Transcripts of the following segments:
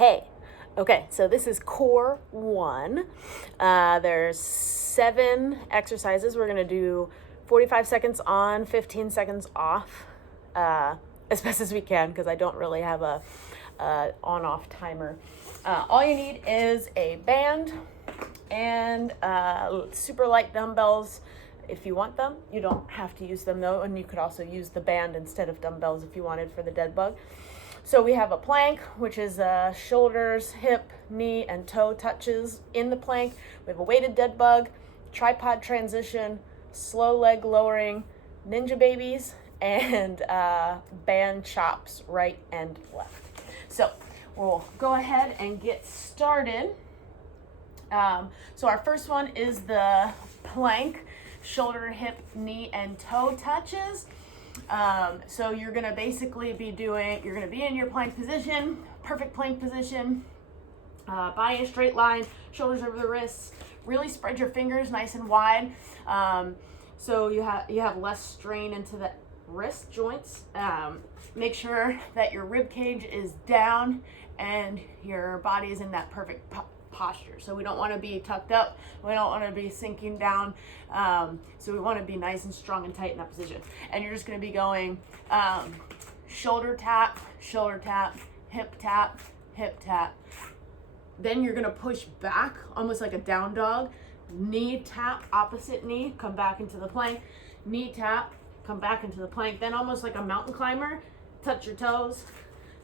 Hey, okay, so this is CORE1. There's 7 exercises. We're gonna do 45 seconds on, 15 seconds off, as best as we can, because I don't really have a on-off timer. All you need is a band and super light dumbbells if you want them. You don't have to use them though, and you could also use the band instead of dumbbells if you wanted for the Deadbug. So we have a plank, which is shoulders, hip, knee, and toe touches in the plank. We have a weighted Deadbug, tripod transition, slow leg lowering, ninja babies, and band chops right and left. So we'll go ahead and get started. So our first one is the plank, shoulder, hip, knee, and toe touches. So you're going to basically be you're going to be in your plank position, perfect plank position, body in a straight line, shoulders over the wrists, really spread your fingers nice and wide. So you have less strain into the wrist joints. Make sure that your rib cage is down and your body is in that perfect posture. So we don't want to be tucked up. We don't want to be sinking down. So we want to be nice and strong and tight in that position. And you're just going to be going shoulder tap, hip tap, hip tap. Then you're going to push back almost like a down dog. Knee tap, opposite knee, come back into the plank. Knee tap, come back into the plank. Then almost like a mountain climber, touch your toes,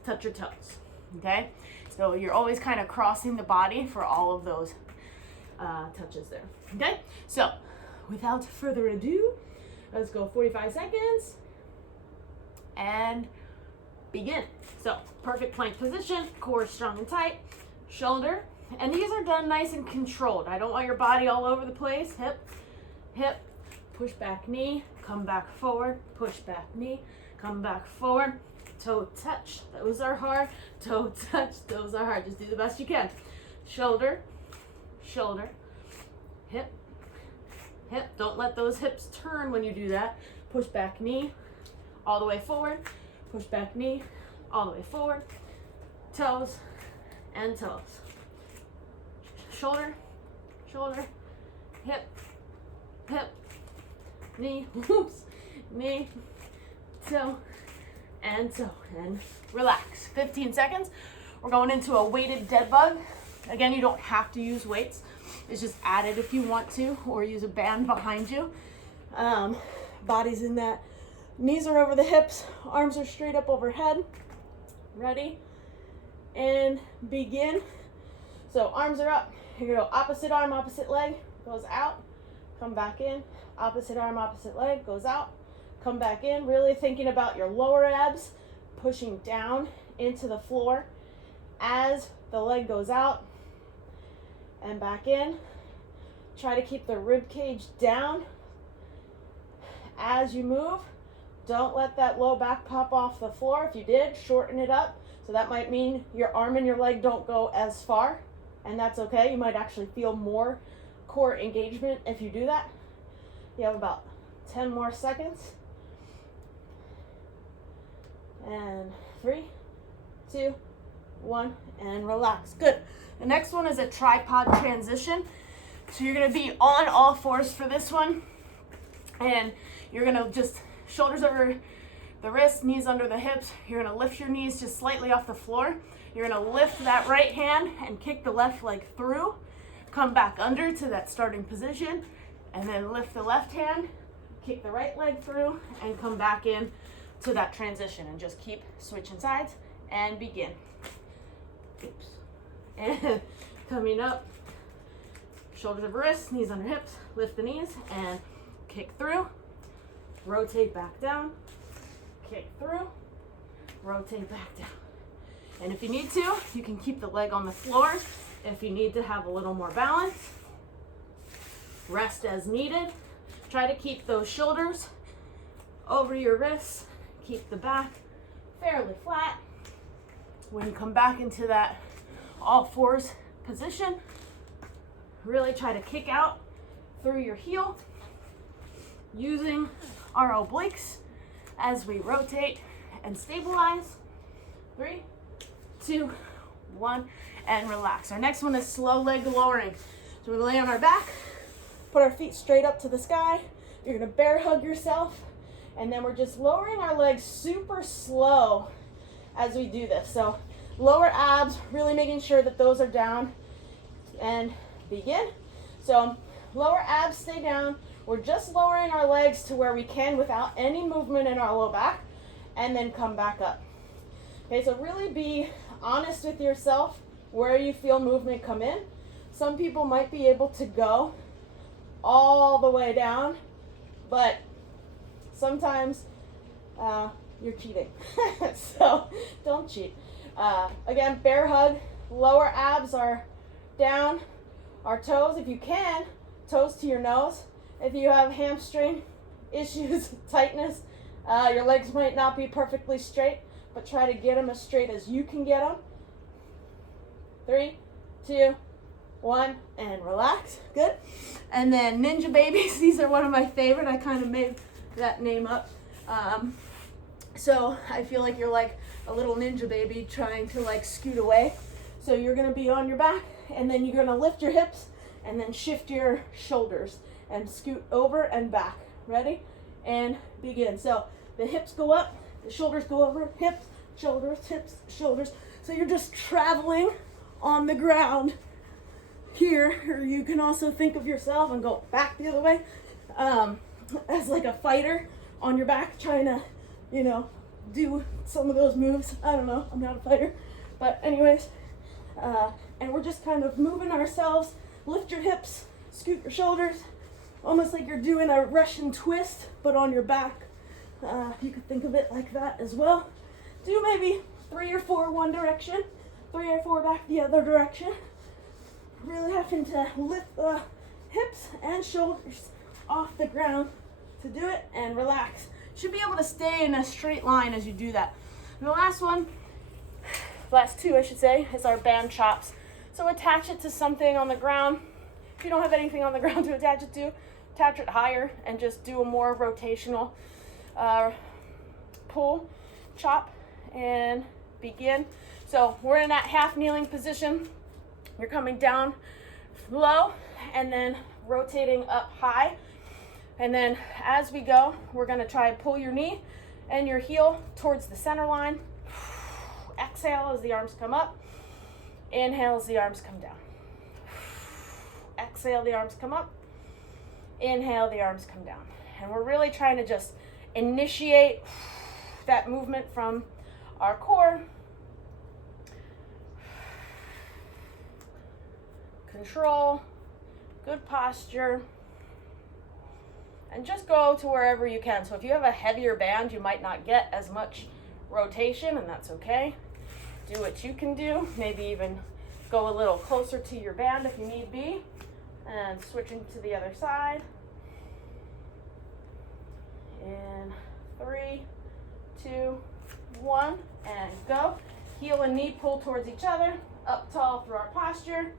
touch your toes. Okay? So you're always kind of crossing the body for all of those touches there. Okay? So without further ado, let's go 45 seconds and begin. So perfect plank position, core strong and tight, shoulder. And these are done nice and controlled. I don't want your body all over the place. Hip, push back knee, come back forward, push back knee, come back forward. Toe touch, those are hard. Toe touch, those are hard. Just do the best you can. Shoulder, hip. Don't let those hips turn when you do that. Push back knee, all the way forward. Push back knee, all the way forward. Toes and toes. Shoulder, hip, knee, knee, toe, and relax. 15 seconds. We're going into a weighted Deadbug. Again, you don't have to use weights. It's just added if you want to, or use a band behind you. Body's in that. Knees are over the hips. Arms are straight up overhead. Ready? And begin. So arms are up. You're going to go opposite arm, opposite leg. Goes out. Come back in. Opposite arm, opposite leg. Goes out. Come back in, really thinking about your lower abs, pushing down into the floor as the leg goes out and back in. Try to keep the rib cage down as you move. Don't let that low back pop off the floor. If you did, shorten it up. So that might mean your arm and your leg don't go as far, and that's okay. You might actually feel more core engagement if you do that. You have about 10 more seconds. And 3, 2, 1, and relax. Good. The next one is a tripod transition. So you're going to be on all fours for this one. And you're going to just shoulders over the wrists, knees under the hips. You're going to lift your knees just slightly off the floor. You're going to lift that right hand and kick the left leg through. Come back under to that starting position. And then lift the left hand, kick the right leg through, and come back in to that transition, and just keep switching sides and begin. Oops. And coming up, shoulders over wrists, knees under hips, lift the knees and kick through, rotate back down, kick through, rotate back down. And if you need to, you can keep the leg on the floor if you need to have a little more balance. Rest as needed. Try to keep those shoulders over your wrists. Keep the back fairly flat. When you come back into that all fours position, really try to kick out through your heel using our obliques as we rotate and stabilize. 3, 2, 1, and relax. Our next one is slow leg lowering. So we lay on our back, put our feet straight up to the sky. You're gonna bear hug yourself, and then we're just lowering our legs super slow as we do this. So lower abs, really making sure that those are down, and begin. So lower abs stay down. We're just lowering our legs to where we can without any movement in our low back, and then come back up. Okay, so really be honest with yourself where you feel movement come in. Some people might be able to go all the way down, but sometimes you're cheating. So don't cheat. Again, bear hug, lower abs are down. Our toes, if you can, toes to your nose. If you have hamstring issues, tightness, your legs might not be perfectly straight, but try to get them as straight as you can get them. 3, 2, 1, and relax. Good. And then ninja babies. These are one of my favorite. I kind of made that name up. So I feel like you're like a little ninja baby trying to like scoot away. So you're going to be on your back, and then you're going to lift your hips and then shift your shoulders and scoot over and back. Ready? And begin. So the hips go up, the shoulders go over, hips, shoulders, hips, shoulders. So you're just traveling on the ground here, or you can also think of yourself and go back the other way as like a fighter on your back trying to, you know, do some of those moves. I don't know, I'm not a fighter. But anyways, and we're just kind of moving ourselves. Lift your hips, scoot your shoulders, almost like you're doing a Russian twist, but on your back. You could think of it like that as well. Do maybe 3 or 4 one direction, 3 or 4 back the other direction. Really having to lift the hips and shoulders off the ground to do it, and relax. Should be able to stay in a straight line as you do that. And the last one, last 2 I should say, is our band chops. So attach it to something on the ground. If you don't have anything on the ground to attach it to, attach it higher and just do a more rotational pull, chop, and begin. So we're in that half kneeling position. You're coming down low and then rotating up high. And then as we go, we're going to try and pull your knee and your heel towards the center line. Exhale as the arms come up. Inhale as the arms come down. Exhale, the arms come up. Inhale, the arms come down. And we're really trying to just initiate that movement from our core. Control, good posture, and just go to wherever you can. So if you have a heavier band, you might not get as much rotation, and that's okay. Do what you can do. Maybe even go a little closer to your band if you need be, and switching to the other side. In 3, 2, 1, and go. Heel and knee pull towards each other, up tall through our posture.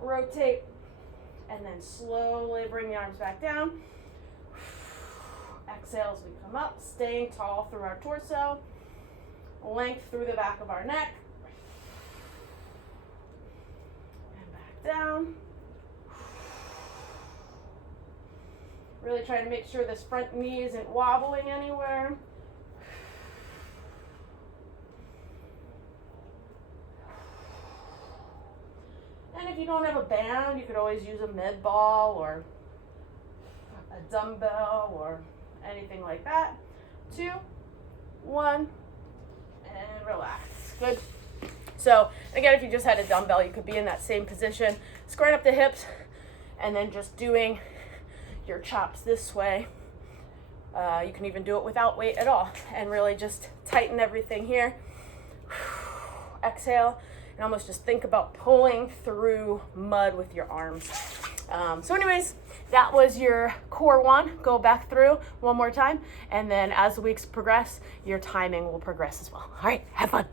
Rotate, and then slowly bring the arms back down. Exhale as we come up, staying tall through our torso. Length through the back of our neck. And back down. Really trying to make sure this front knee isn't wobbling anywhere. And if you don't have a band, you could always use a med ball or a dumbbell or anything like that. 2, 1, and relax. Good. So again, if you just had a dumbbell, you could be in that same position, squaring up the hips, and then just doing your chops this way. You can even do it without weight at all, and really just tighten everything here. Exhale. And almost just think about pulling through mud with your arms. So anyways, that was your core 1. Go back through one more time. And then as the weeks progress, your timing will progress as well. All right, have fun.